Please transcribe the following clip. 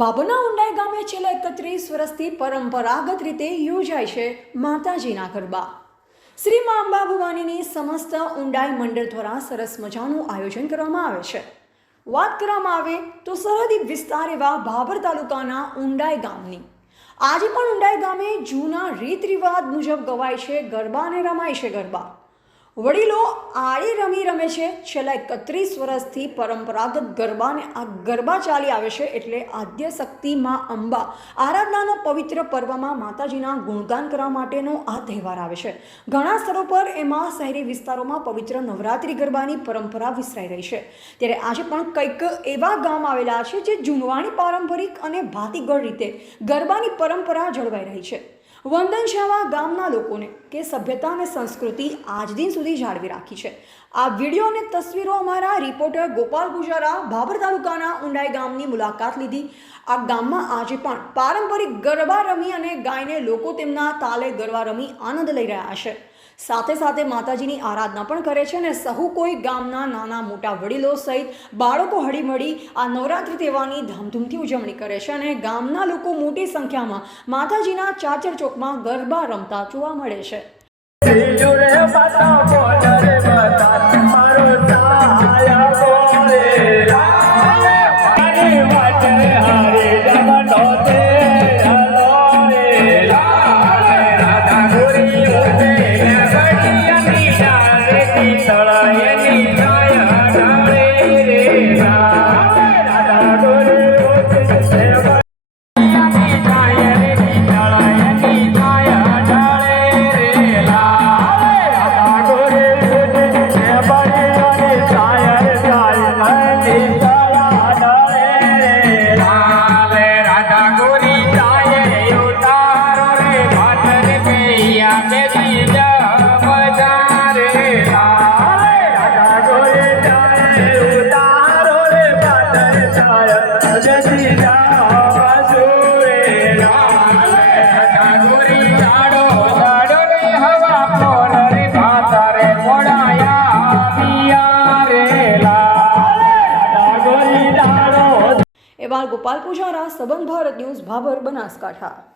ભાભરના ઉંડાઈ ગામે છેલ્લા 31 વર્ષથી પરંપરાગત રીતે યોજાય છે માતાજીના ગરબા। શ્રી મા અંબા ભવાનીની સમસ્ત ઉંડાઈ મંડળ દ્વારા સરસ મજાનું આયોજન કરવામાં આવે છે। વાત કરવામાં આવે તો સરહદી વિસ્તાર એવા ભાભર તાલુકાના ઉંડાઈ ગામની આજે પણ ઉંડાઈ ગામે જૂના રીત રિવાજ મુજબ ગવાય છે ગરબા અને રમાય છે ગરબા। વડીલો આડી રમી રમે છે। છેલ્લા 31 વર્ષથી પરંપરાગત ગરબાને આ ગરબા ચાલી આવે છે। એટલે આદ્ય શક્તિ મા અંબા આરાધનાનો પવિત્ર પર્વમાં માતાજીના ગુણગાન કરવા માટેનો આ તહેવાર આવે છે। ઘણા સ્થળો પર એમાં શહેરી વિસ્તારોમાં પવિત્ર નવરાત્રિ ગરબાની પરંપરા વિસરાઈ રહી છે। ત્યારે આજે પણ કંઈક એવા ગામ આવેલા છે જે જૂનવાણી પારંપરિક અને ભાતીગળ રીતે ગરબાની પરંપરા જળવાઈ રહી છે। વંદન શાવા ગામના લોકોને કે સભ્યતા અને સંસ્કૃતિ આજ દિન સુધી જાળવી રાખી છે। આ વિડીયો અને તસવીરો અમારા રિપોર્ટર ગોપાલ પૂજારા ભાભર તાલુકાના ઉંડાઈ ગામની મુલાકાત લીધી। આ ગામમાં આજે પણ પારંપરિક ગરબા રમી અને ગાયને લોકો તેમના તાલે ગરબા રમી આનંદ લઈ રહ્યા છે। સાથે સાથે માતાજીની આરાધના પણ કરે છે અને સહુ કોઈ ગામના નાના મોટા વડીલો સહિત બાળકો હળીમળી આ નવરાત્રિ તહેવારની ધામધૂમથી ઉજવણી કરે છે અને ગામના લોકો મોટી સંખ્યામાં માતાજીના ચાચર ચોકમાં ગરબા રમતા જોવા મળે છે। એવા ગોપાલ પૂજારા, સંબંધ ભારત ન્યૂઝ, ભાભર, બનાસકાંઠા।